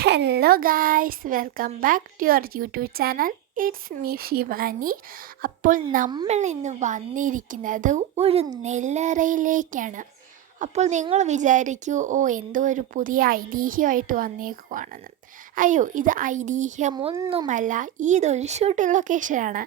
Hello guys welcome back to your YouTube channel it's me Shivani അപ്പോൾ നമ്മൾ ഇന്ന് വന്നിരിക്കുന്നത് ഒരു നെല്ലറയിലേക്കാണ്. അപ്പോൾ നിങ്ങൾ വിചാരിക്കൂ ഓ എന്തോ ഒരു പുതിയ ഐതിഹ്യമായിട്ട് വന്നേക്കുവാണെന്ന്. അയ്യോ ഇത് ഐതിഹ്യമൊന്നുമല്ല. ഇതൊരു ഷൂട്ടിംഗ് ലൊക്കേഷനാണ്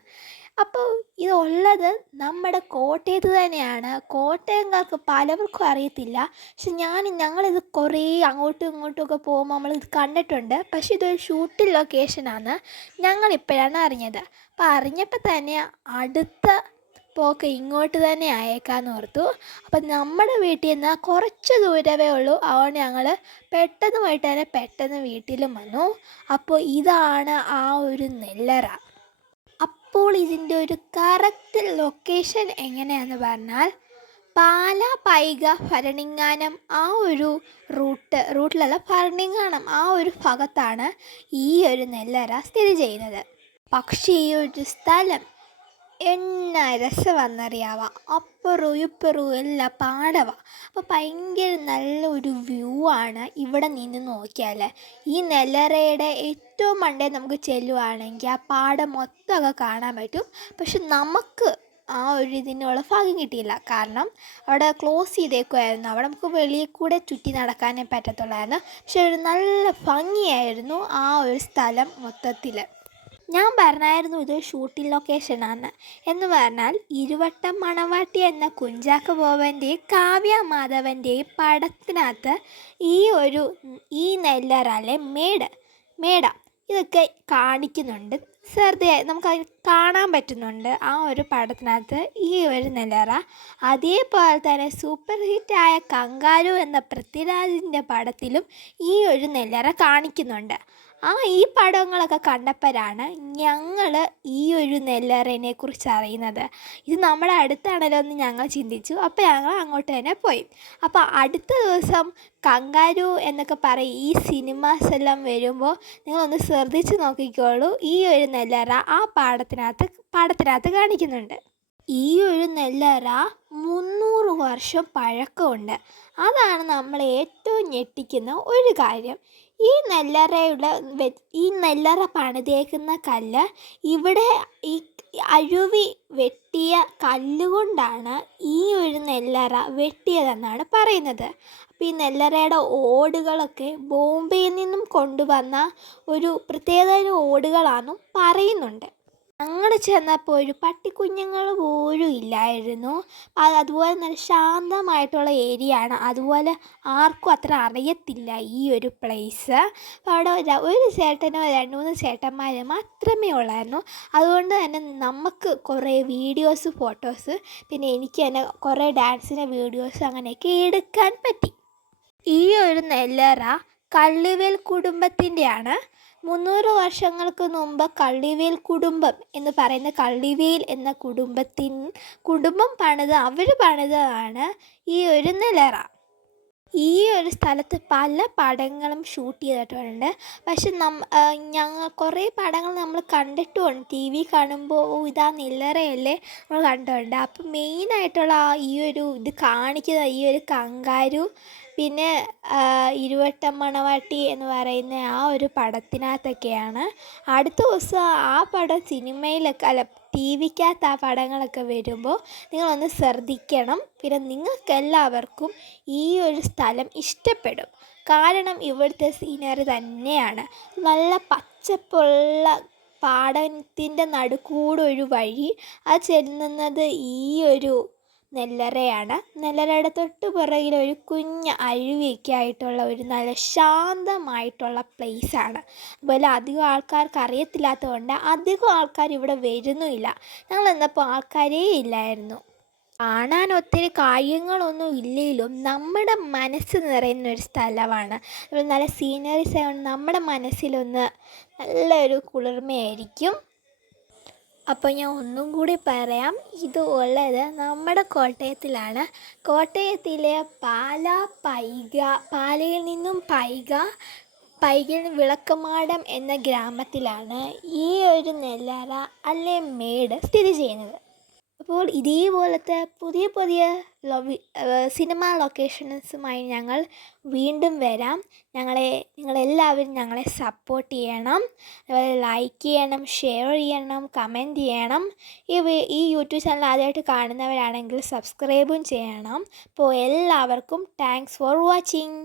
അപ്പോൾ ഇതുള്ളത് നമ്മുടെ കോട്ടയത്ത് തന്നെയാണ്. കോട്ടയംകാർക്ക് പലവർക്കും അറിയത്തില്ല. പക്ഷെ ഞാൻ ഞങ്ങളിത് കുറേ അങ്ങോട്ടും ഇങ്ങോട്ടും ഒക്കെ നമ്മൾ ഇത് കണ്ടിട്ടുണ്ട്. പക്ഷെ ഇതൊരു ഷൂട്ടിംഗ് ലൊക്കേഷനാണ്. ഞങ്ങളിപ്പോഴാണ് അറിഞ്ഞത്. അപ്പോൾ അറിഞ്ഞപ്പോൾ തന്നെ അടുത്ത പോക്ക് ഇങ്ങോട്ട് തന്നെ അയക്കാമെന്ന് ഓർത്തു. അപ്പം നമ്മുടെ വീട്ടിൽ നിന്ന് കുറച്ച് ദൂരമേ ഉള്ളൂ. അതുകൊണ്ട് ഞങ്ങൾ പെട്ടെന്ന് പോയിട്ട് തന്നെ പെട്ടെന്ന് വീട്ടിലും വന്നു. അപ്പോൾ ഇതാണ് ആ ഒരു നെല്ലറ. അപ്പോൾ ഇതിന്റെ ഒരു കറക്റ്റ് ലൊക്കേഷൻ എങ്ങനെയാണെന്ന് പറഞ്ഞാൽ പാല പൈക ഭരണിങ്ങാനം ആ ഒരു റൂട്ട് റൂട്ടിലല്ല ഭരണിങ്ങാനം ആ ഒരു ഭാഗത്താണ് ഈ ഒരു നെല്ലറ സ്ഥിതി ചെയ്യുന്നത്. പക്ഷേ ഈ ഒരു സ്ഥലം എന്നാ വന്നറിയാവ. അപ്പുറവും ഇപ്പുറവും എല്ലാം പാടവ. അപ്പോൾ ഭയങ്കര നല്ല ഒരു വ്യൂ ആണ് ഇവിടെ നിന്ന് നോക്കിയാൽ ഈ നെല്ലറയുടെ ഏറ്റവും മണ്ടേ നമുക്ക് ചെല്ലുവാണെങ്കിൽ ആ പാടം മൊത്തമൊക്കെ കാണാൻ പറ്റും. പക്ഷെ നമുക്ക് ആ ഒരു ഇതിനുള്ള ഭാഗ്യം കിട്ടിയില്ല. കാരണം അവിടെ ക്ലോസ് ചെയ്തേക്കുമായിരുന്നു അവിടെ നമുക്ക് വെളിയിൽ കൂടെ ചുറ്റി നടക്കാനേ പറ്റത്തുള്ളായിരുന്നു. പക്ഷെ ഒരു നല്ല ഭംഗിയായിരുന്നു ആ ഒരു സ്ഥലം മൊത്തത്തിൽ ഞാൻ പറഞ്ഞായിരുന്നു ഇത് ഷൂട്ടിംഗ് ലൊക്കേഷനാണ് എന്ന് പറഞ്ഞാൽ ഇരുവട്ടം മണവാട്ടി എന്ന കുഞ്ചാക്ക ബോബന്റെയും കാവ്യ മാധവന്റെയും പടത്തിനകത്ത് ഈ ഒരു ഈ നെല്ലറയിലെ മേട് മേട ഇതൊക്കെ കാണിക്കുന്നുണ്ട്. ശ്രദ്ധയായി നമുക്ക് കാണാൻ പറ്റുന്നുണ്ട്. ആ ഒരു പടത്തിനകത്ത് ഈ ഒരു നെല്ലറ. അതേപോലെ തന്നെ സൂപ്പർ ഹിറ്റായ കങ്കാരു എന്ന പൃഥ്വിരാജിന്റെ പടത്തിലും ഈ ഒരു നെല്ലറ കാണിക്കുന്നുണ്ട്. ആ ഈ പടങ്ങളൊക്കെ കണ്ടപ്പോഴാണ് ഞങ്ങൾ ഈ ഒരു നെല്ലറേനെ കുറിച്ച് അറിയുന്നത്. ഇത് നമ്മുടെ അടുത്താണല്ലോ എന്ന് ഞങ്ങൾ ചിന്തിച്ചു. അപ്പോൾ ഞങ്ങൾ അങ്ങോട്ട് തന്നെ പോയി. അപ്പോൾ അടുത്ത ദിവസം കങ്കാരു എന്നൊക്കെ പറയും ഈ സിനിമാസ് എല്ലാം വരുമ്പോൾ നിങ്ങളൊന്ന് ശ്രദ്ധിച്ച് നോക്കിക്കോളൂ. ഈ ഒരു നെല്ലറ ആ പാടത്തിനകത്ത് പാടത്തിനകത്ത് കാണിക്കുന്നുണ്ട്. ഈ ഒരു നെല്ലറ മുന്നൂറ് വർഷം പഴക്കമുണ്ട്. അതാണ് നമ്മൾ ഏറ്റവും ഞെട്ടിക്കുന്ന ഒരു കാര്യം. ഈ നെല്ലറയുടെ ഈ നെല്ലറ പണിതേക്കുന്ന കല്ല് ഇവിടെ ഈ അഴുവി വെട്ടിയ കല്ലുകൊണ്ടാണ് ഈ ഒരു നെല്ലറ വെട്ടിയതെന്നാണ് പറയുന്നത്. അപ്പോൾ ഈ നെല്ലറയുടെ ഓടുകളൊക്കെ ബോംബെയിൽ നിന്നും കൊണ്ടുവന്ന ഒരു പ്രത്യേകതരം ഓടുകളാണെന്നും പറയുന്നുണ്ട്. ഞങ്ങൾ ചെന്നപ്പോൾ ഒരു പട്ടിക്കുഞ്ഞുങ്ങൾ പോലും ഇല്ലായിരുന്നു. അതുപോലെ നല്ല ശാന്തമായിട്ടുള്ള ഏരിയ ആണ് അതുപോലെ ആർക്കും അത്ര അറിയത്തില്ല ഈ ഒരു പ്ലേസ് അവിടെ ഒരു ചേട്ടനോ രണ്ട് മൂന്ന് ചേട്ടന്മാർ മാത്രമേ ഉള്ളായിരുന്നു. അതുകൊണ്ട് തന്നെ നമുക്ക് കുറേ വീഡിയോസ് ഫോട്ടോസ് പിന്നെ എനിക്ക് തന്നെ കുറേ ഡാൻസിന്റെ വീഡിയോസ് അങ്ങനെയൊക്കെ എടുക്കാൻ പറ്റി. ഈ ഒരു നെല്ലറ കള്ളിവേൽ കുടുംബത്തിന്റെയാണ്. മുന്നൂറ് വർഷങ്ങൾക്ക് മുമ്പ് കള്ളിവേൽ കുടുംബം എന്ന് പറയുന്ന കള്ളിവേൽ എന്ന കുടുംബത്തിൻ കുടുംബം പണിത് അവർ പണിതതാണ് ഈ ഒരു നിലറ. ഈ ഒരു സ്ഥലത്ത് പല പടങ്ങളും ഷൂട്ട് ചെയ്തിട്ടുണ്ട്. പക്ഷെ നം ഞങ്ങൾ കുറേ പടങ്ങൾ നമ്മൾ കണ്ടിട്ടുമുണ്ട്. ടി വി കാണുമ്പോൾ ഓ ഇതാ നെല്ലറയല്ലേ നമ്മൾ കണ്ടിട്ടുണ്ട്. അപ്പം മെയിനായിട്ടുള്ള ആ ഈ ഒരു ഇത് കാണിക്കുന്ന ഈ ഒരു കങ്കാരു പിന്നെ ഇരുവട്ടം മണവാട്ടി എന്ന് പറയുന്ന ആ ഒരു പടത്തിനകത്തൊക്കെയാണ്. അടുത്ത ദിവസം ആ പടം സിനിമയിലൊക്കെ അല്ല ടി വിക്കകത്ത് ആ പടങ്ങളൊക്കെ വരുമ്പോൾ നിങ്ങളൊന്ന് ശ്രദ്ധിക്കണം. പിന്നെ നിങ്ങൾക്കെല്ലാവർക്കും ഈ ഒരു സ്ഥലം ഇഷ്ടപ്പെടും. കാരണം ഇവിടുത്തെ സീനറി തന്നെയാണ്. നല്ല പച്ചപ്പുള്ള പാടത്തിന്റെ നടുക്കൂടെ ഒരു വഴി അത് ചെല്ലുന്നത് ഈ ഒരു നെല്ലറയാണ്. നെല്ലറയുടെ തൊട്ട് പുറകിൽ ഒരു കുഞ്ഞ് അരുവിയൊക്കെ ആയിട്ടുള്ള ഒരു നല്ല ശാന്തമായിട്ടുള്ള പ്ലേസാണ് അതുപോലെ അധികം ആൾക്കാർക്ക് അറിയത്തില്ലാത്തതുകൊണ്ട് അധികം ആൾക്കാർ ഇവിടെ വരുന്നുമില്ല. ഞങ്ങൾ എന്നപ്പോൾ ആൾക്കാരേ ഇല്ലായിരുന്നു. കാണാൻ ഒത്തിരി കാര്യങ്ങളൊന്നും ഇല്ലെങ്കിലും നമ്മുടെ മനസ്സ് നിറയുന്ന ഒരു സ്ഥലമാണ്. നല്ല സീനറീസ് ആയതുകൊണ്ട് നമ്മുടെ മനസ്സിലൊന്ന് നല്ലൊരു കുളിർമയായിരിക്കും. അപ്പോൾ ഞാൻ ഒന്നും കൂടി പറയാം. ഇത് ഉള്ളത് നമ്മുടെ കോട്ടയത്തിലാണ്. കോട്ടയത്തിലെ പാല പൈക പാലയിൽ നിന്നും പൈക പൈകിൽ വിളക്കമാടം എന്ന ഗ്രാമത്തിലാണ് ഈ ഒരു നെല്ലറ അല്ലെ മേട് സ്ഥിതി ചെയ്യുന്നത്. അപ്പോൾ ഇതേപോലത്തെ പുതിയ പുതിയ സിനിമ ലൊക്കേഷൻസുമായി ഞങ്ങൾ വീണ്ടും വരാം. ഞങ്ങളെ നിങ്ങളെല്ലാവരും ഞങ്ങളെ സപ്പോർട്ട് ചെയ്യണം. അതുപോലെ ലൈക്ക് ചെയ്യണം ഷെയർ ചെയ്യണം കമന്റ് ചെയ്യണം. ഈ ഈ യൂട്യൂബ് ചാനൽ ആദ്യമായിട്ട് കാണുന്നവരാണെങ്കിൽ സബ്സ്ക്രൈബും ചെയ്യണം. അപ്പോൾ എല്ലാവർക്കും താങ്ക്സ് ഫോർ വാച്ചിങ്